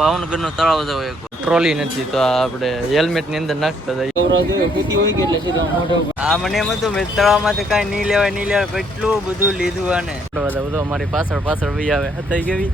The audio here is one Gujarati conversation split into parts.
ભાવનગર નો તળાવ જવો એક ટ્રોલી નથી તો આપણે હેલ્મેટ ની અંદર નાખતા આ મને એમ હતું મેં તળાવ માંથી કઈ નહીં લેવાય કેટલું બધું લીધું આને બધું અમારી પાછળ વહી આવે હતા કેવી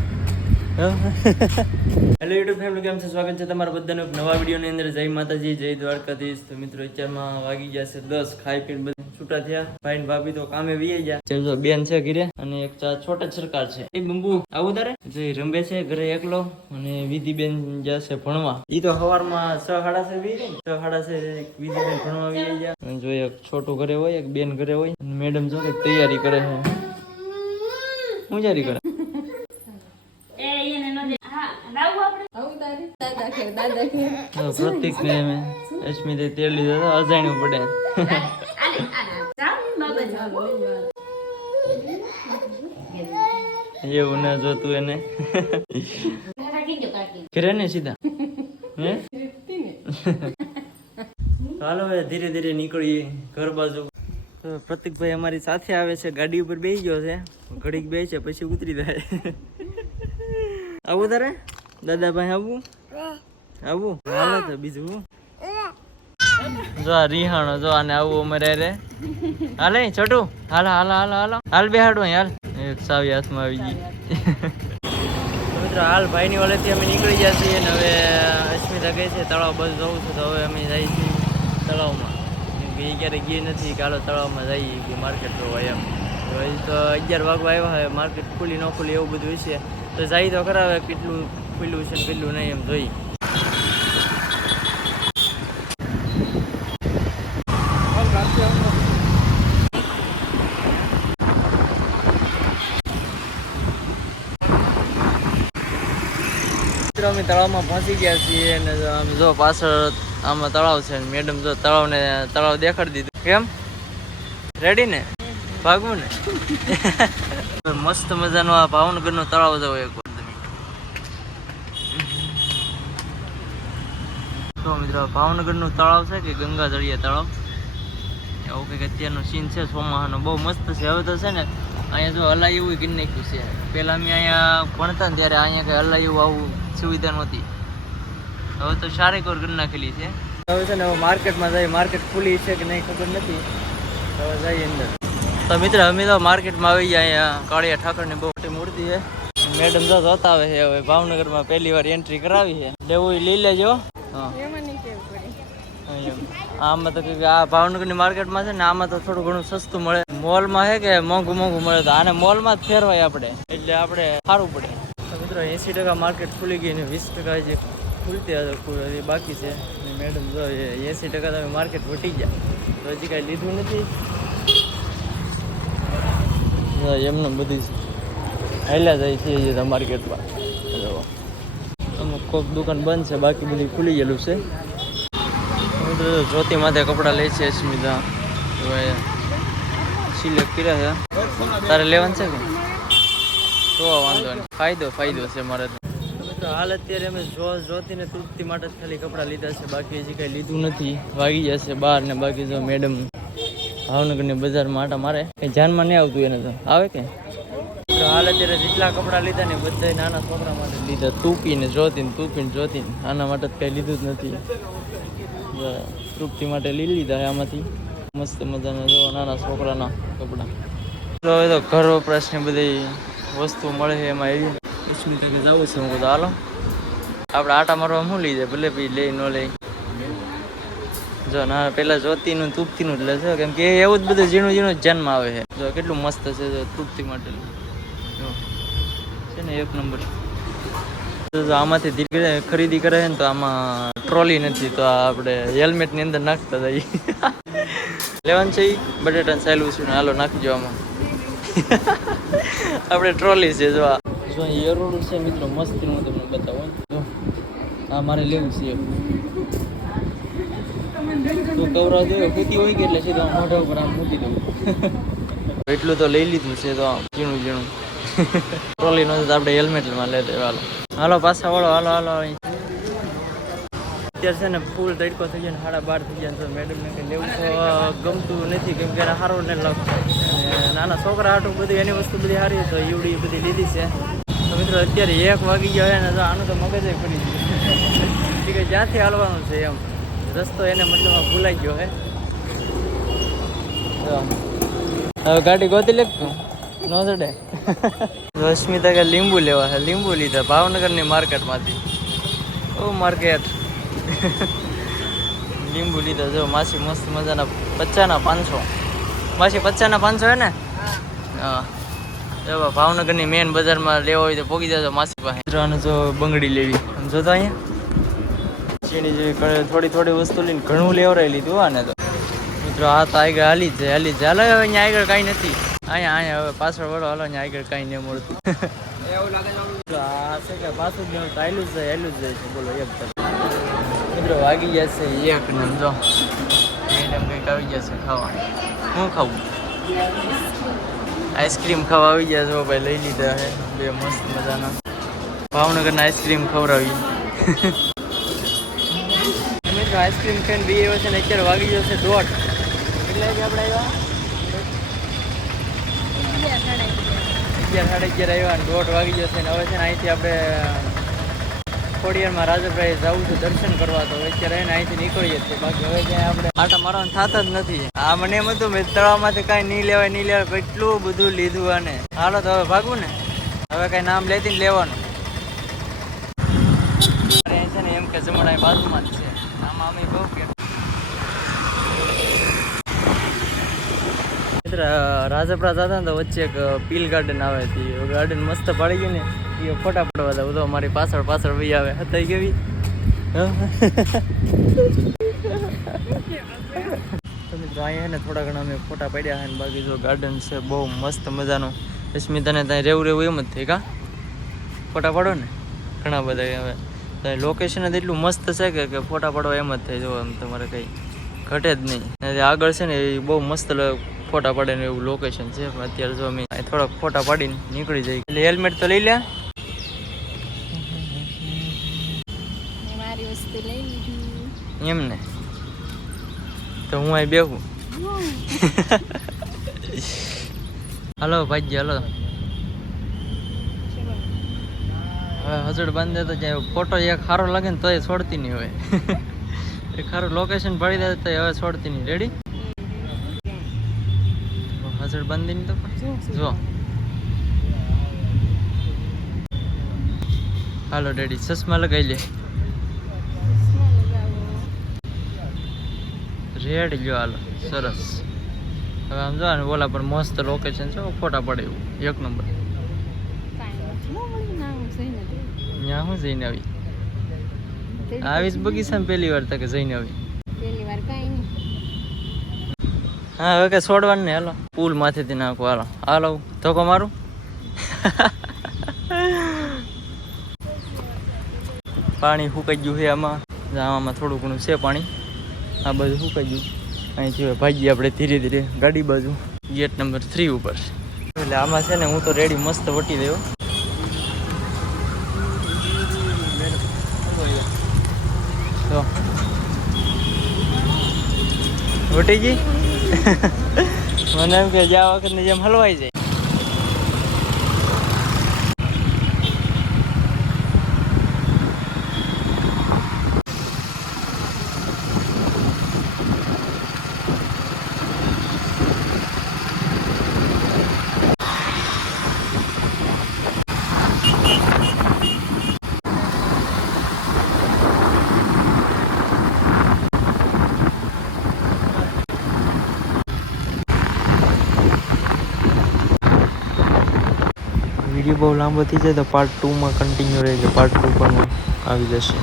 હેલો યુટ્યુબ ફેમિલી કેમ છે સ્વાગત છે તમારા બધાનો નવા વિડીયો ની અંદર જય માતાજી જય દ્વારકાધીશ તો મિત્રો અત્યારમાં વાગી ગયા છે 10 ખાઈ પીને બધા છૂટા થયા ભાઈ ભાભી તો કામે વી ગયા બેન છે ઘરે અને એક છોટા સરકાર છે એ બંબુ આવું તારે જે રંબે છે ઘરે એકલો અને વિધિ બેન જશે ભણવા ઈ તો સવારમાં 6:30 વી ગઈ 6:30 વિધિ બેન ભણવા વી ગયા જો એક છોટું ઘરે હોય એક બેન ઘરે હોય મેડમ જો તૈયારી કરે છે હું જારી કરે પ્રતિક ને અશ્મિતે તેલ લીધો અજાણ્યું પડે એવું ના જોતું એને કરે ને સીધા હે ચાલો હવે ધીરે ધીરે નીકળીએ ઘર બાજુ પ્રતિકભાઈ અમારી સાથે આવે છે ગાડી ઉપર બેસી ગયો છે ઘડીક બે છે પછી ઉતરી જાય આવું તારે દાદાભાઈ આવું હાલો તો બીજું જો આ રીહાણો જો આને આવું અમારે રે હાલે છોટું હાલ બેહાડો હાલ એક સાવી હાથમાં આવી ગઈ મિત્રો હાલ ભાઈની ઓલેથી અમે નીકળી ગયા છીએ અને હવે અસ્મિતા કહે છે તળાવ બસ જવું છે તો હવે અમે જઈએ છીએ તળાવમાં એ ક્યારેય ગઈ નથી કે હાલો તળાવમાં જઈએ કે માર્કેટ જોવા એમ તો હજી તો 11 વાગવા આવ્યા હોય માર્કેટ ખુલ્લી ન ખુલ્લી એવું બધું છે તો જાય તો ખરા કેટલું ખુલ્લું છે કેટલું નહીં એમ જોઈ અમે તળાવમાં પહોંચી ગયા છીએ અને અમે જો પાછળ આમાં તળાવ છે મેડમ જો તળાવ દેખાડી દીધું કેમ રેડી ને ભાગવું ને મસ્ત મજાનો આ ભાવનગર નો તળાવ જવો એક તો મિત્રો ભાવનગર નું તળાવ છે કે ગંગા જળિયા તળાવ એવું કંઈક અત્યારનો સીન છે ચોમાસાનો બહુ મસ્ત છે હવે તો છે ને અહીંયા જો હલાય એવું કરી નાખ્યું છે પેલા અમે અહીંયા ભણતા ને ત્યારે અહીંયા કઈ હલાય એવું આવું સુવિધા નહોતી હવે તો સારી કોર કરી નાખેલી છે હવે છે ને હવે માર્કેટમાં જાય માર્કેટ ખુલ્લી છે કે નહીં ખબર નથી હવે જઈએ અંદર તો મિત્ર અમે તો માર્કેટમાં આવી ગયા અહીંયા કાળિયા ઠાકરની બહુ મોટી મૂર્તિ છે મેડમ તો જોતા આવે છે હવે ભાવનગરમાં પહેલી વાર એન્ટ્રી કરાવી છે લેવું લઈ લેજો હા આમાં તો આ ભાવનગરની માર્કેટમાં છે ને આમાં તો થોડું ઘણું સસ્તું મળે મોલમાં છે કે મોંઘું મળે તો આને મોલમાં જ ફેરવાય આપણે એટલે આપણે સારું પડે મિત્રો 80% માર્કેટ ખુલી ગઈ ને 20% જે ખુલતી બાકી છે મેડમ જો 80% તમે માર્કેટ વટી ગયા તો હજી કાંઈ લીધું નથી એમને બધી હાલ્યા જાય છે માર્કેટમાં અમુક કોઈક દુકાન બંધ છે બાકી બધી ખુલી ગયેલું છે જ્યોતિ માથે કપડા લે છે અસ્મિતા સિલેક્ટ કર્યા છે તારે લેવાનું છે કે તો વાંધો નહીં ફાયદો છે મારે તો હાલ અત્યારે અમે જ્યોતિને તૃપ્તિ માટે જ ખાલી કપડાં લીધા છે બાકી હજી કાંઈ લીધું નથી વાગી જશે બહાર ને બાકી જો મેડમ ભાવનગરની બજારમાં આટા મારે કંઈ ધ્યાનમાં નહીં આવતું એને તો આવે કે હાલ અત્યારે જેટલા કપડાં લીધા ને બધા નાના છોકરા માટે લીધા તૂપીને જ્યોતિને આના માટે જ કંઈ લીધું જ નથી તૃપ્તિ માટે લઈ લીધા આમાંથી મસ્ત મજાના જો નાના છોકરાના કપડાં તો હવે તો ઘર વપરાશની બધી વસ્તુ મળે છે એમાં એવી અસ્મિતાને જવું છે હું બધું હાલો આપણે આટા મારવા શું લઈ જાય ભલે ભાઈ લઈ ન લઈ જો ના પેલા જ્યોતિનું તૃપ્તિનું જ લે છે કેમ કે એવું જ બધું ઝીણું જન્મ આવે છે જો કેટલું મસ્ત છે જો તૃપ્તિ માટે છે ને એક નંબર આમાંથી ધીરે ખરીદી કરે છે ને તો આમાં ટ્રોલી નથી તો આપણે હેલ્મેટ ની અંદર નાખતા જઈએ લેવાનું છે બટેટા ચાલવું છે હાલો નાખજો આમાં આપણે ટ્રોલી છે જો એરોડું છે મિત્રો મસ્તી હું તમને બતાવું જો આ મારે લેવું છે તો કવરા દે ખૂટી હોય કે એટલે સીધા મોઢા ઉપર આમ મૂકી દઉં એટલું તો લઈ લીધું છે તો ઝીણું ટ્રોલી નો આપણે હેલ્મેટમાં લઈ દે હાલો પાછા વાળો હાલો અત્યારે છે ને ફૂલ તડકો થઈ જાય ને 12:30 થઈ જાય તો મેડમને કંઈ લેવું તો ગમતું નથી કેમ કે સારું ને લાગતું નાના છોકરા હાટું બધી એની વસ્તુ બધી સારી તો ઈવડી બધી લીધી છે તો મિત્રો અત્યારે 1 વાગી ગયો ને, તો આનું તો મગજ પડી ગયું કે જ્યાંથી હાલવાનું છે એમ રસ્તો એને મતલબ ભૂલાઈ ગયો હે. હવે ગાડી ગોતી લે નો ચડે. રશ્મિતા કે લીંબુ લેવા છે, લીંબુ લીધા ભાવનગરની માર્કેટમાંથી. ઓ માર્કેટ લીંબુ લીધા. જો માસી મસ્ત મજાના 50 ના 500. માસી 50 ના 500 હે ને? હા. જો ભાવનગરની મેન બજારમાં લેવો હોય તો પોગી જજો માસી પાસે. મિત્રો જો બંગડી લેવી જોતા અહીંયા ચીણી જેવી થોડી વસ્તુ લઈને ઘણું લેવરાઈ લીધું. આને તો મિત્રો આ તો આગળ હાલી જ જાય હાલો. હવે અહીંયા આગળ કાંઈ નથી. અહીંયા હવે પાછળ વળો હાલો. અહીંયા આગળ કાંઈ નહીં મળતું. એવું લાગે આ છે કે પાછું જ નહીં હાલું જ જાય છે. બોલો એક મિત્રો વાગી જશે 1 ને જો એમ કંઈક આવી જશે ખાવા. શું ખાવું? આઈસ્ક્રીમ ખાવા આવી ગયા છો ભાઈ. લઈ લીધા છે 2 મસ્ત મજાના ભાવનગરના આઈસ્ક્રીમ ખવડાવી. મિત્રો આઈસ્ક્રીમ ખાઈને 2 આવ્યો છે ને અત્યારે વાગી જશે 1:30. કેટલા વાગે આપણે આવ્યા? 11 સાડા 11 આવ્યા અને 1:30 વાગી જશે ને હવે છે ને અહીંથી આપણે ખોડિયારમાં રાજાભાઈ જવું છે દર્શન કરવા. તો અત્યારે એને અહીંથી નીકળીએ છીએ. બાકી હવે ક્યાંય આપણે આટા મારવાનું થતા જ નથી. આ મને એમ હતું મેં તળાવમાંથી કાંઈ નહીં લેવાય કેટલું બધું લીધું. આને હાલો તો હવે ભાગવું ને. હવે કાંઈ નામ લેતી ને લેવાનું. અરે છે ને એમ કે જમણા બાજુમાં જ છે. આમાં અમે બહુ કે રાજપરા જતા ને તો વચ્ચે એક પીલ ગાર્ડન આવે છે. ગાર્ડન મસ્ત પાડી ગઈ ને એ ફોટા પડવા હતા. તો અમારી પાછળ ભાઈ આવે હતા કેવી. તો મિત્રો અહીંયા ને થોડા ઘણા અમે ફોટા પડ્યા છે. બાકી જો ગાર્ડન છે બહુ મસ્ત મજાનું. રશ્મિતાને ત્યાં રહેવું એમ જ થઈ કા ફોટા પાડો ને ઘણા બધા. હવે ત્યાં લોકેશન જ એટલું મસ્ત છે કે ફોટા પાડવા એમ જ થાય. જો એમ તમારે કંઈ ઘટે જ નહીં. આગળ છે ને એ બહુ મસ્ત ફોટા પાડે ને એવું લોકેશન છે. અત્યારે જો અમે થોડાક ફોટા પાડીને નીકળી જાય. એટલે હેલ્મેટ તો લઈ લે એમ ને. તો હું અહીં બેહું. હાલો ભાઈ હાલો. હવે હજડ બાંધે તો જાય ફોટો એક સારો લાગે ને તો એ છોડતી નહીં હોય. એક સારું લોકેશન પડી દે તો હવે છોડતી નહીં. રેડી હજડ બાંધીને તો જો હાલો ડેડી ચશ્મા લગાવી લે. રેડ લ્યો હાલો સરસ. હવે આમ જો ને બોલા પણ મસ્ત લોકેશન છે. ફોટા પડે એવું 1 નંબર. ત્યાં હું જઈને આવીશ બગીચામાં પહેલી વાર તકે જઈને આવી. હા હવે કઈ છોડવાનું ને. હાલો પુલ માથેથી નાખું. હાલો હાલો ધોકો મારું. પાણી સુકાઈ ગયું છે આમાં. આમાં થોડું ઘણું છે પાણી. આ બધું સુકાઈ ગયું. અહીંથી ભાગીએ આપણે ધીરે ધીરે ગાડી બાજુ ગેટ નંબર 3 ઉપર. એટલે આમાં છે ને હું તો રેડી મસ્ત વટી રહ્યો. તો વટી ગઈ. મને એમ કે જ્યાં વખતની જેમ હલવાઈ જાય. વિડીયો બહુ લાંબો થઈ જાય તો પાર્ટ 2 માં કન્ટિન્યુ રહેજો. પાર્ટ 2 પણ આવી જશે.